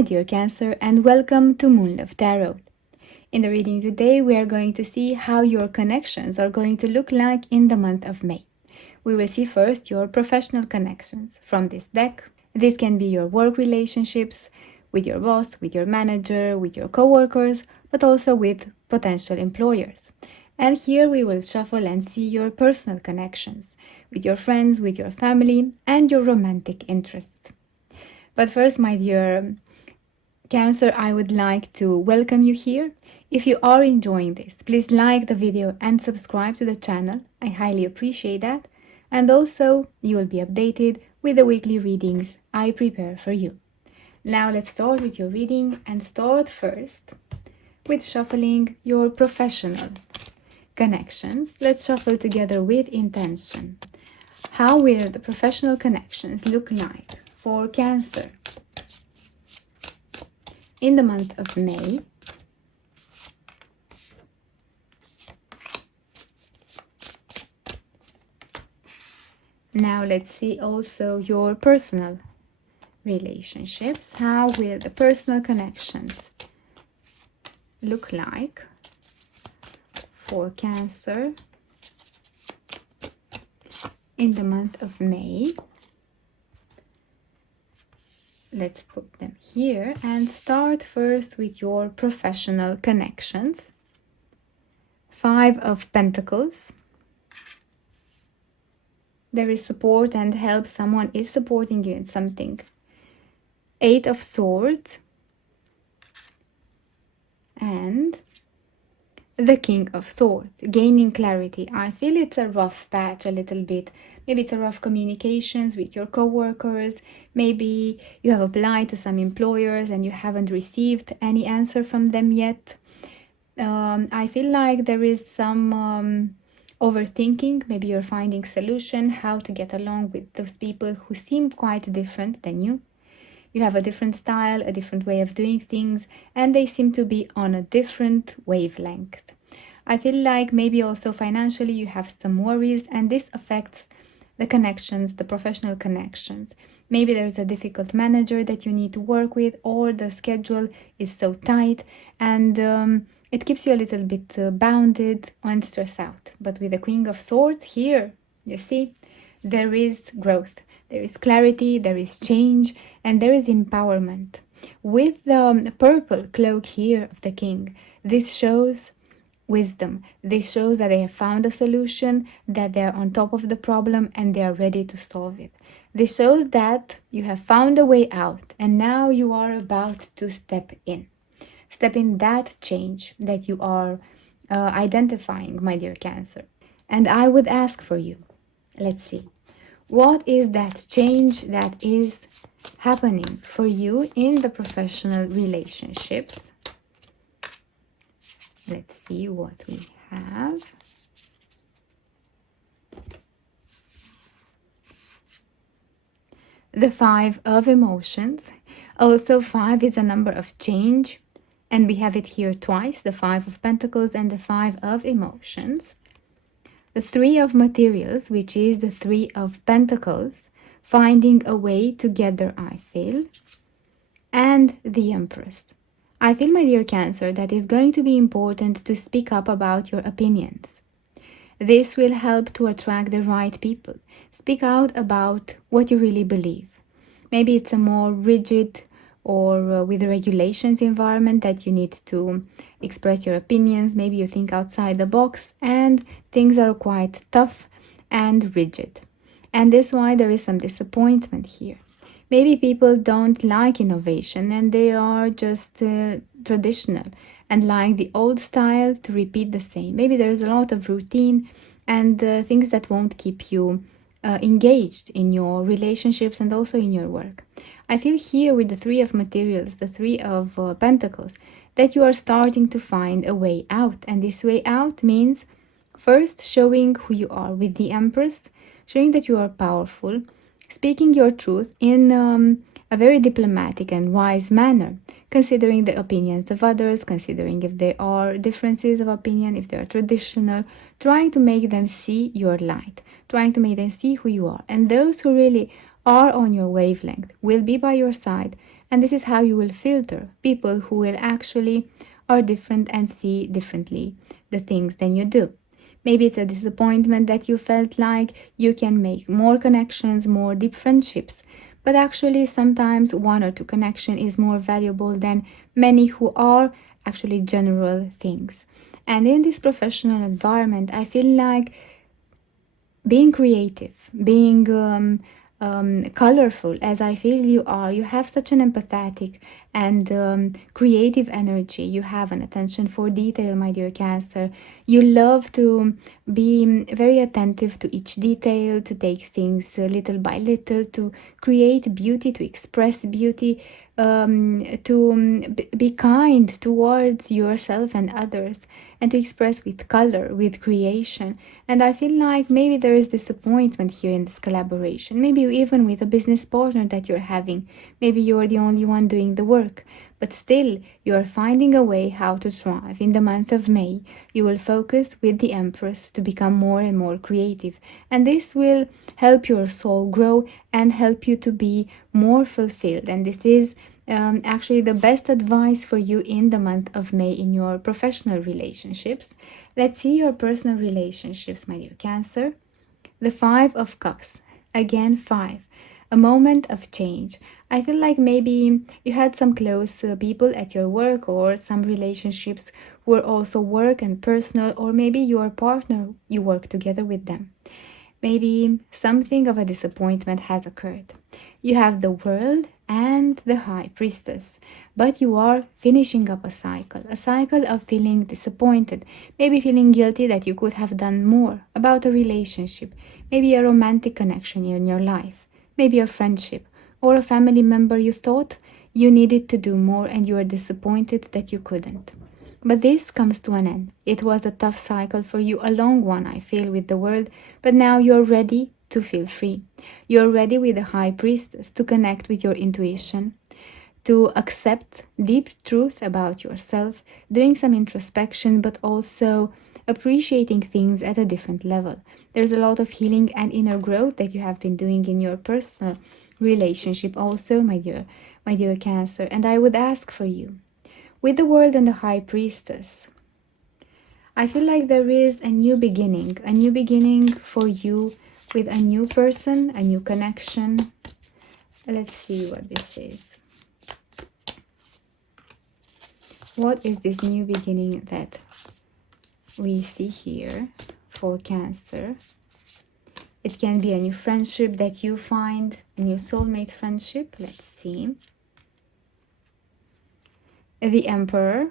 my dear Cancer, and welcome to Moonlove Tarot. In the reading today, we are going to see how your connections are going to look like in the month of May. We will see first your professional connections from this deck. This can be your work relationships with your boss, with your manager, with your co-workers, but also with potential employers. And here we will shuffle and see your personal connections with your friends, with your family, and your romantic interests. But first, my dear Cancer, I would like to welcome you here. If you are enjoying this, please like the video and subscribe to the channel. I highly appreciate that. And also, you will be updated with the weekly readings I prepare for you. Now let's start with your reading and start first with shuffling your professional connections. Let's shuffle together with intention. How will the professional connections look like for Cancer in the month of May? Now let's see also your personal relationships. How will the personal connections look like for Cancer in the month of May? Let's put them here and start first with your professional connections. 5 of Pentacles. There is support and help. Someone is supporting you in something. 8 of Swords. And the King of Swords, gaining clarity. I feel it's a rough patch a little bit. Maybe it's a rough communications with your co-workers. Maybe you have applied to some employers and you haven't received any answer from them yet. I feel like there is some overthinking. Maybe you're finding solution, how to get along with those people who seem quite different than you. You have a different style, a different way of doing things, and they seem to be on a different wavelength. I feel like maybe also financially you have some worries, and this affects the connections, the professional connections. Maybe there's a difficult manager that you need to work with, or the schedule is so tight and it keeps you a little bit bounded and stressed out. But with the Queen of Swords here, you see, there is growth. There is clarity, there is change, and there is empowerment. With the purple cloak here of the king, this shows wisdom. This shows that they have found a solution, that they're on top of the problem, and they are ready to solve it. This shows that you have found a way out, and now you are about to step in. Step in that change that you are identifying, my dear Cancer. And I would ask for you, let's see. What is that change that is happening for you in the professional relationships? Let's see what we have. The 5 of Emotions. Also, 5 is a number of change. And we have it here twice, the 5 of Pentacles and the 5 of Emotions. The 3 of Materials, which is the 3 of Pentacles, finding a way together, I feel. And the Empress. I feel, my dear Cancer, that it's going to be important to speak up about your opinions. This will help to attract the right people. Speak out about what you really believe. Maybe it's a more rigid or with a regulations environment that you need to express your opinions. Maybe you think outside the box and things are quite tough and rigid. And that's why there is some disappointment here. Maybe people don't like innovation and they are just traditional and like the old style to repeat the same. Maybe there's a lot of routine and things that won't keep you engaged in your relationships and also in your work. I feel here with the 3 of Materials, the 3 of Pentacles, that you are starting to find a way out. And this way out means first showing who you are with the Empress, showing that you are powerful, speaking your truth in a very diplomatic and wise manner, considering the opinions of others, considering if there are differences of opinion, if they are traditional, trying to make them see your light, trying to make them see who you are. And those who really are on your wavelength will be by your side And this is how you will filter people who will actually are different and see differently the things than you do. Maybe it's a disappointment that you felt like you can make more connections, more deep friendships. But actually, sometimes one or two connection is more valuable than many who are actually general things. And in this professional environment, I feel like being creative, being colorful, as I feel you are. You have such an empathetic and creative energy. You have an attention for detail, my dear Cancer. You love to be very attentive to each detail, to take things little by little, to create beauty, to express beauty, to be kind towards yourself and others, and to express with color, with creation. And I feel like maybe there is disappointment here in this collaboration. Maybe even with a business partner that you're having. Maybe you're the only one doing the work. But still, you are finding a way how to thrive. In the month of May, you will focus with the Empress to become more and more creative. And this will help your soul grow and help you to be more fulfilled. And this is actually the best advice for you in the month of May in your professional relationships. Let's see your personal relationships, my dear Cancer. The Five of Cups. Again, 5. A moment of change. I feel like maybe you had some close people at your work, or some relationships were also work and personal, or maybe your partner, you work together with them. Maybe something of a disappointment has occurred. You have the World and the High Priestess, but you are finishing up a cycle of feeling disappointed, maybe feeling guilty that you could have done more about a relationship, maybe a romantic connection in your life, maybe a friendship, or a family member you thought you needed to do more and you are disappointed that you couldn't. But this comes to an end. It was a tough cycle for you, a long one, I feel, with the world, but now you're ready to feel free. You're ready with the High Priestess to connect with your intuition, to accept deep truth about yourself, doing some introspection, but also appreciating things at a different level. There's a lot of healing and inner growth that you have been doing in your personal relationship also, my dear Cancer. And I would ask for you, with the World and the High Priestess, I feel like there is a new beginning for you with a new person, a new connection. Let's see what this is. What is this new beginning that we see here for Cancer? It can be a new friendship that you find, a new soulmate friendship. Let's see. The Emperor,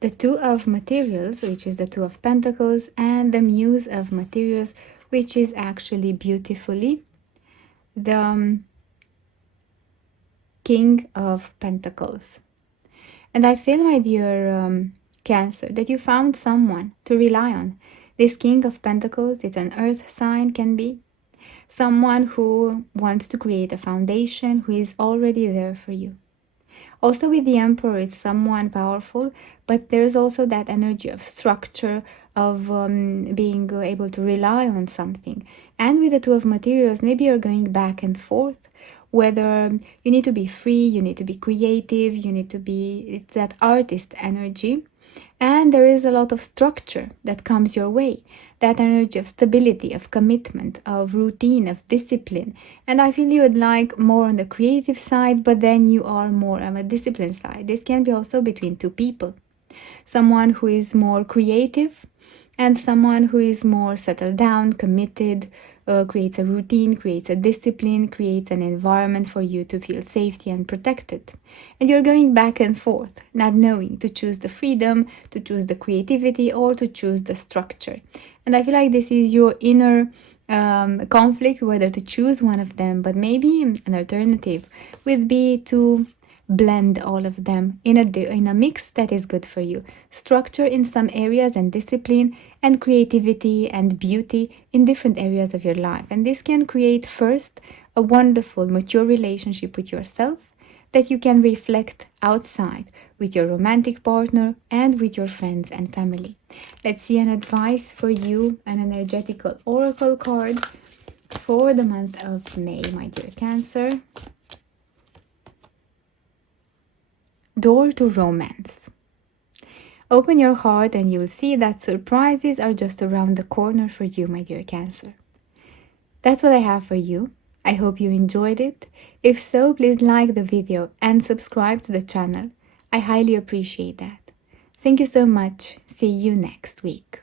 the Two of Materials, which is the Two of Pentacles, and the Muse of Materials, which is actually beautifully the King of Pentacles. And I feel, my dear Cancer, that you found someone to rely on. This King of Pentacles, it's an earth sign, can be someone who wants to create a foundation, who is already there for you. Also with the Emperor, it's someone powerful, but there's also that energy of structure, of being able to rely on something. And with the Two of Materials, maybe you're going back and forth, whether you need to be free, you need to be creative, you need to be, it's that artist energy. And there is a lot of structure that comes your way, that energy of stability, of commitment, of routine, of discipline. And I feel you would like more on the creative side, but then you are more on a discipline side. This can be also between two people. Someone who is more creative and someone who is more settled down, committed, creates a routine, creates a discipline, creates an environment for you to feel safety and protected. And you're going back and forth, not knowing to choose the freedom, to choose the creativity, or to choose the structure. And I feel like this is your inner conflict, whether to choose one of them. But maybe an alternative would be to blend all of them in a mix that is good for you. Structure in some areas and discipline, and creativity and beauty in different areas of your life. And this can create first a wonderful, mature relationship with yourself that you can reflect outside with your romantic partner and with your friends and family. Let's see an advice for you, an energetical oracle card for the month of May, my dear Cancer. door to romance. Open your heart and you will see that surprises are just around the corner for you, my dear Cancer. That's what I have for you. I hope you enjoyed it. If so, please like the video and subscribe to the channel. I highly appreciate that. Thank you so much. See you next week.